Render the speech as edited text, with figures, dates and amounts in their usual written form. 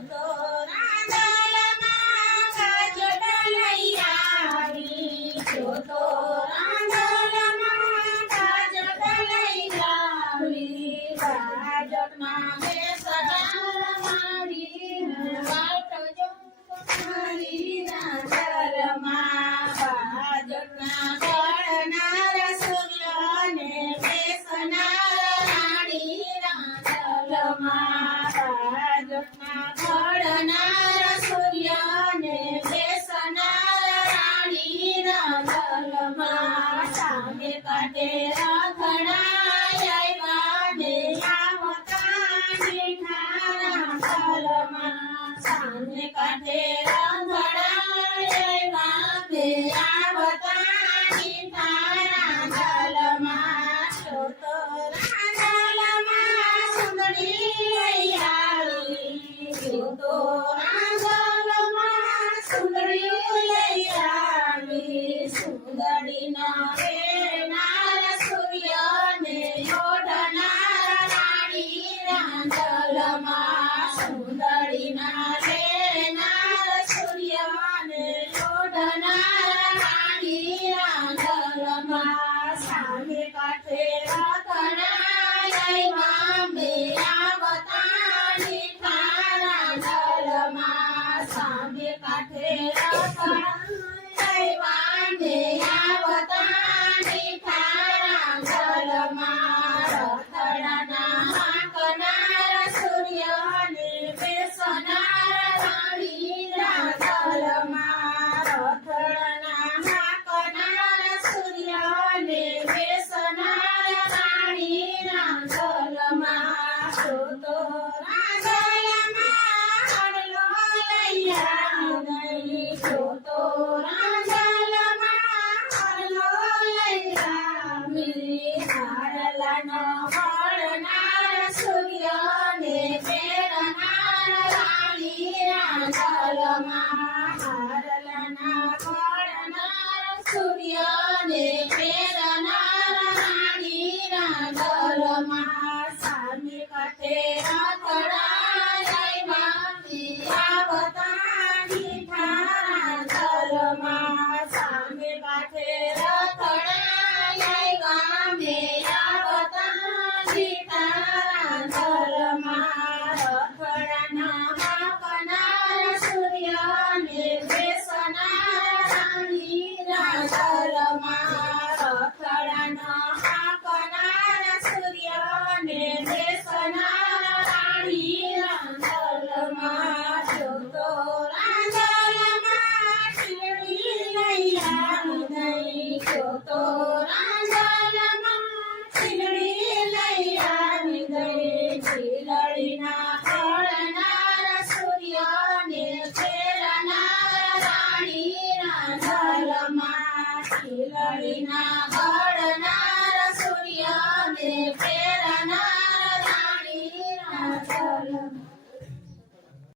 તો રાંધલમાં કાજટ લઈ આવી જો તો રાંધલમાં કાજટ લઈ આવી કાજટમાં બેસન મારી વાટ જો મારી રાંધલમાં કાજટના ગળનાર સૂર્યને બેસનાર રાણી રાંધલમાં કાજટના ગળનાર સૂર્યને બેસનાર રાણી રાંધલમાં સામે કાંઠે રખડાયા ને આવતા મીઠા રાંધલમાં સામે કાંઠે રખડાયા ને આવતા મીઠા રાંધલમાં જો તો રાંધલમાં સુંદરી લઈ આવી જો તો રાંધલમાં સુંદરી લઈ આવી સુંદરીના વેનાર સૂર્યને ઓઢનાર રાણી રાંધલમાં સુંદરીના વેનાર સૂર્યને ઓઢનાર રાણી રાંધલમાં સામે કાંઠે રખડાયા બે આવતા મીઠા રાંધલમાં સામે કાંઠે રખડાયા બે આવતા મીઠા રાંધલમાં રખડાના હાંકનાર સૂર્યને બેસનાર રાણી રાંધલમાં રખડાના હાંકનાર સૂર્યને બેસનાર રાણી રાંધલમાં જો તો રાંધલમાં હરલો લઈ આવી જો તો રાંધલમાં હરલો લઈ આવી હારલાનો વળનાર સૂર્યને પહેરનાર રાણી રાંધલમાં હારલાના વળનાર સૂર્યને પહેરનાર રાણી રાંધલમાં સામે કાંઠે રખડાયા આવતા મીઠા રાંધલમાં સામે કાંઠે રખડાયા આવતા મીઠા રાંધલમાં